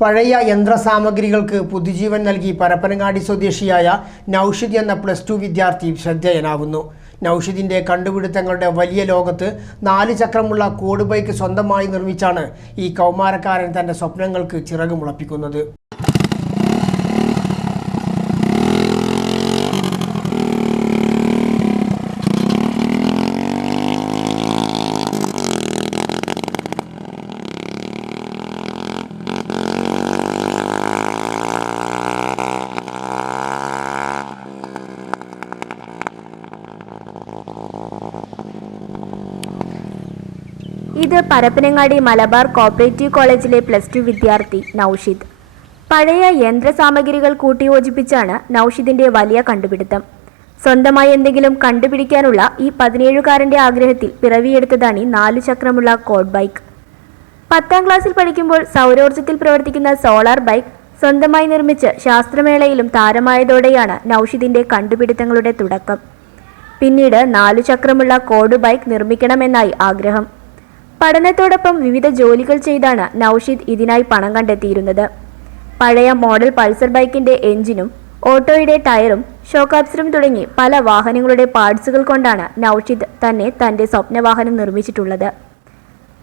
പഴയ യന്ത്രസാമഗ്രികൾക്ക് പുതുജീവൻ നൽകി പരപ്പനങ്ങാടി സ്വദേശിയായ നൌഷിദ് എന്ന പ്ലസ് ടു വിദ്യാർത്ഥി ശ്രദ്ധേയനാവുന്നു. നൌഷിദിന്റെ കണ്ടുപിടുത്തങ്ങളുടെ വലിയ ലോകത്ത് നാല് ചക്രമുള്ള കോഡ് ബൈക്ക് സ്വന്തമായി നിർമ്മിച്ചാണ് ഈ കൗമാരക്കാരൻ തന്റെ സ്വപ്നങ്ങൾക്ക് ചിറകുമുളപ്പിക്കുന്നത്. ഇത് പരപ്പനങ്ങാടി മലബാർ കോപ്പറേറ്റീവ് കോളേജിലെ പ്ലസ് ടു വിദ്യാർത്ഥി നൌഷിദ്. പഴയ യന്ത്രസാമഗ്രികൾ കൂട്ടിയോജിപ്പിച്ചാണ് നൌഷിദിന്റെ വലിയ കണ്ടുപിടുത്തം. സ്വന്തമായി എന്തെങ്കിലും കണ്ടുപിടിക്കാനുള്ള ഈ പതിനേഴുകാരന്റെ ആഗ്രഹത്തിൽ പിറവിയെടുത്തതാണ് ഈ നാലു ചക്രമുള്ള കോഡ് ബൈക്ക്. പത്താം ക്ലാസ്സിൽ പഠിക്കുമ്പോൾ സൗരോർജത്തിൽ പ്രവർത്തിക്കുന്ന സോളാർ ബൈക്ക് സ്വന്തമായി നിർമ്മിച്ച് ശാസ്ത്രമേളയിലും താരമായതോടെയാണ് നൌഷിദിന്റെ കണ്ടുപിടുത്തങ്ങളുടെ തുടക്കം. പിന്നീട് നാലു ചക്രമുള്ള കോഡ് ബൈക്ക് നിർമ്മിക്കണമെന്നായി ആഗ്രഹം. പഠനത്തോടൊപ്പം വിവിധ ജോലികൾ ചെയ്താണ് നൌഷിദ് ഇതിനായി പണം കണ്ടെത്തിയിരുന്നത്. പഴയ മോഡൽ പൾസർ ബൈക്കിന്റെ എഞ്ചിനും ഓട്ടോയുടെ ടയറും ഷോക്കാപ്സറും തുടങ്ങി പല വാഹനങ്ങളുടെ പാർട്സുകൾ കൊണ്ടാണ് നൌഷിദ് തന്നെ തന്റെ സ്വപ്നവാഹനം നിർമ്മിച്ചിട്ടുള്ളത്.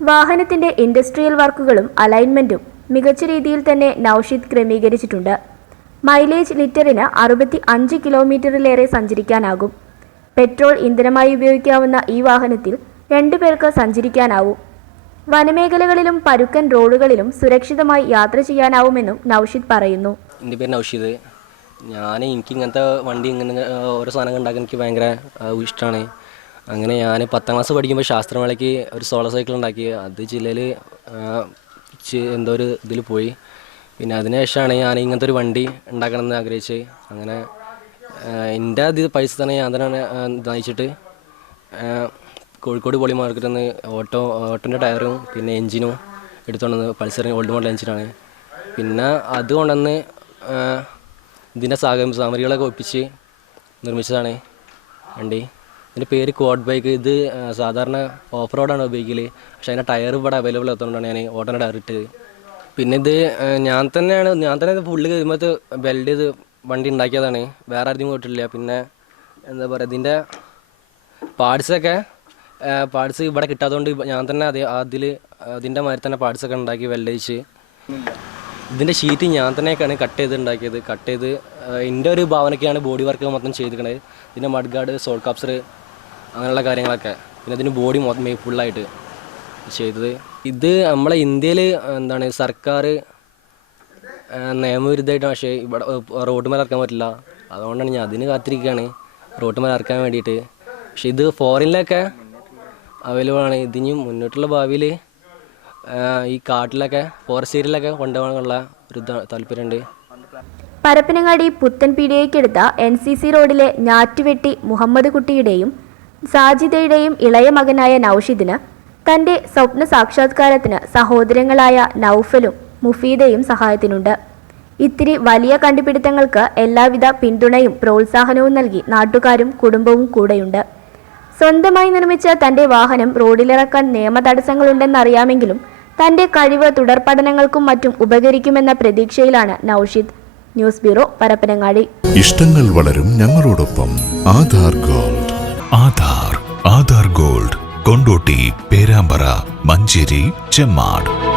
വാഹനത്തിന്റെ ഇൻഡസ്ട്രിയൽ വർക്കുകളും അലൈൻമെന്റും മികച്ച രീതിയിൽ തന്നെ നൌഷിദ് ക്രമീകരിച്ചിട്ടുണ്ട്. മൈലേജ് ലിറ്ററിന് അറുപത്തി അഞ്ച് കിലോമീറ്ററിലേറെ സഞ്ചരിക്കാനാകും. പെട്രോൾ ഇന്ധനമായി ഉപയോഗിക്കാവുന്ന ഈ വാഹനത്തിൽ രണ്ടു പേർക്ക് സഞ്ചരിക്കാനാവും. വനമേഖലകളിലും പരുക്കൻ റോഡുകളിലും സുരക്ഷിതമായി യാത്ര ചെയ്യാനാവുമെന്നും നൌഷിദ് പറയുന്നു. എന്റെ പേര് നൌഷിദ്. ഞാൻ എനിക്ക് ഇങ്ങനത്തെ വണ്ടി ഇങ്ങനെ ഓരോ സാധനങ്ങൾ ഉണ്ടാക്കാൻ എനിക്ക് ഭയങ്കര ഇഷ്ടമാണ് അങ്ങനെ ഞാൻ പത്താം ക്ലാസ് പഠിക്കുമ്പോൾ ശാസ്ത്രമേളയ്ക്ക് ഒരു സോളോ സൈക്കിൾ ഉണ്ടാക്കി. അത് ജില്ലയിൽ എന്തോ ഒരു ഇതിൽ പോയി. പിന്നെ അതിനുശേഷമാണ് ഞാൻ ഇങ്ങനത്തെ ഒരു വണ്ടി ഉണ്ടാക്കണമെന്ന് ആഗ്രഹിച്ച്. അങ്ങനെ എന്റെ അത് പൈസ തന്നെ ഞാൻ തന്നെ നയിച്ചിട്ട് കോഴിക്കോട് പോളി മാർക്കറ്റിൽ നിന്ന് ഓട്ടോ ഓട്ടോന്റെ ടയറും പിന്നെ എഞ്ചിനും എടുത്തുകൊണ്ടുവന്ന് പൾസറിന് ഓൾഡ് മോഡൽ എഞ്ചിനാണ്. പിന്നെ അത് കൊണ്ടുവന്ന് ഇതിന്റെ സാഗ സാമഗ്രികളൊക്കെ ഒപ്പിച്ച് നിർമ്മിച്ചതാണ് വണ്ടി. ഇതിന്റെ പേര് കോഡ് ബൈക്ക് ഇത് സാധാരണ ഓഫ് റോഡാണ് ഉപയോഗിക്കൽ പക്ഷേ അതിന്റെ ടയർ ഇവിടെ അവൈലബിൾ ആയതുകൊണ്ടാണ് ഞാൻ ഓട്ടോന്റെ ടയർ ഇട്ടത്. പിന്നെ ഇത് ഞാൻ തന്നെയാണ് ഞാൻ തന്നെ ഇത് ഫുള്ള് കഴിയുമ്പോൾ വെൽഡ് ചെയ്ത് വണ്ടി ഉണ്ടാക്കിയതാണ് വേറെ ആരും പോയിട്ടില്ല. പിന്നെ എന്താ പറയുക ഇതിന്റെ പാർട്സൊക്കെ പാർട്സ് ഇവിടെ കിട്ടാത്തതുകൊണ്ട് ഞാൻ തന്നെ അതേ അതിൽ അതിന്റെ മാതിരി തന്നെ പാർട്സൊക്കെ ഉണ്ടാക്കി വെള്ളയിച്ച്. ഇതിന്റെ ഷീറ്റ് ഞാൻ തന്നെയൊക്കെയാണ് കട്ട് ചെയ്ത് ഉണ്ടാക്കിയത്. കട്ട് ചെയ്ത് എന്റെ ഒരു ഭാവനയ്ക്കാണ് ബോഡി വർക്ക് മൊത്തം ചെയ്തിരിക്കണത്. ഇതിന്റെ മഡ്ഗാർഡ് സോൾ കാപ്സർ അങ്ങനെയുള്ള കാര്യങ്ങളൊക്കെ. പിന്നെ ഇതിന് ബോഡി മൊത്തം ഫുള്ളായിട്ട് ചെയ്തത്. ഇത് നമ്മളെ ഇന്ത്യയിൽ എന്താണ് സർക്കാർ നിയമവിരുദ്ധമായിട്ട് പക്ഷേ ഇവിടെ റോഡ് മേലെ ഇറക്കാൻ പറ്റില്ല. അതുകൊണ്ടാണ് ഞാൻ അതിന് കാത്തിരിക്കുകയാണ് റോഡ് മേലെ ഇറക്കാൻ വേണ്ടിയിട്ട്. പക്ഷേ ഇത് ഫോറിനിലൊക്കെ അവൈലബിൾ ആണ് ഇതിന് മുന്നോട്ടുള്ള ഭാവിയിൽ ഈ കാട്ടിലൊക്കെ ഫോറസ്റ്റ് ഏരിയയിലൊക്കെ കൊണ്ടുപോകാനുള്ള ഒരു താല്പര്യമുണ്ട്. പരപ്പനങ്ങാടി പുത്തൻ പീടികയ്ക്കെടുത്ത എൻ സി സി റോഡിലെ ഞാറ്റുവെട്ടി മുഹമ്മദ് കുട്ടിയുടെയും സാജിദയുടെയും ഇളയ മകനായ നൌഷിദിന് തന്റെ സ്വപ്ന സാക്ഷാത്കാരത്തിന് സഹോദരങ്ങളായ നൌഫലും മുഫീദയും സഹായത്തിനുണ്ട്. ഇത്തിരി വലിയ കണ്ടുപിടുത്തങ്ങൾക്ക് എല്ലാവിധ പിന്തുണയും പ്രോത്സാഹനവും നൽകി നാട്ടുകാരും കുടുംബവും കൂടെയുണ്ട്. സ്വന്തമായി നിർമ്മിച്ച തന്റെ വാഹനം റോഡിലിറക്കാൻ നിയമ തടസ്സങ്ങളുണ്ടെന്നറിയാമെങ്കിലും തന്റെ കഴിവ് തുടർ പഠനങ്ങൾക്കും മറ്റും ഉപകരിക്കുമെന്ന പ്രതീക്ഷയിലാണ് നൌഷിദ്. News bureau Parappanangadi. ഇഷ്ടങ്ങൾ വളരും ഞങ്ങളോടൊപ്പം. ആധാർ ഗോൾഡ്. ആധാർ ആധാർ ഗോൾഡ്. കൊണ്ടോട്ടി പേരാമ്പ്ര മഞ്ചേരി ചെമ്മാട്.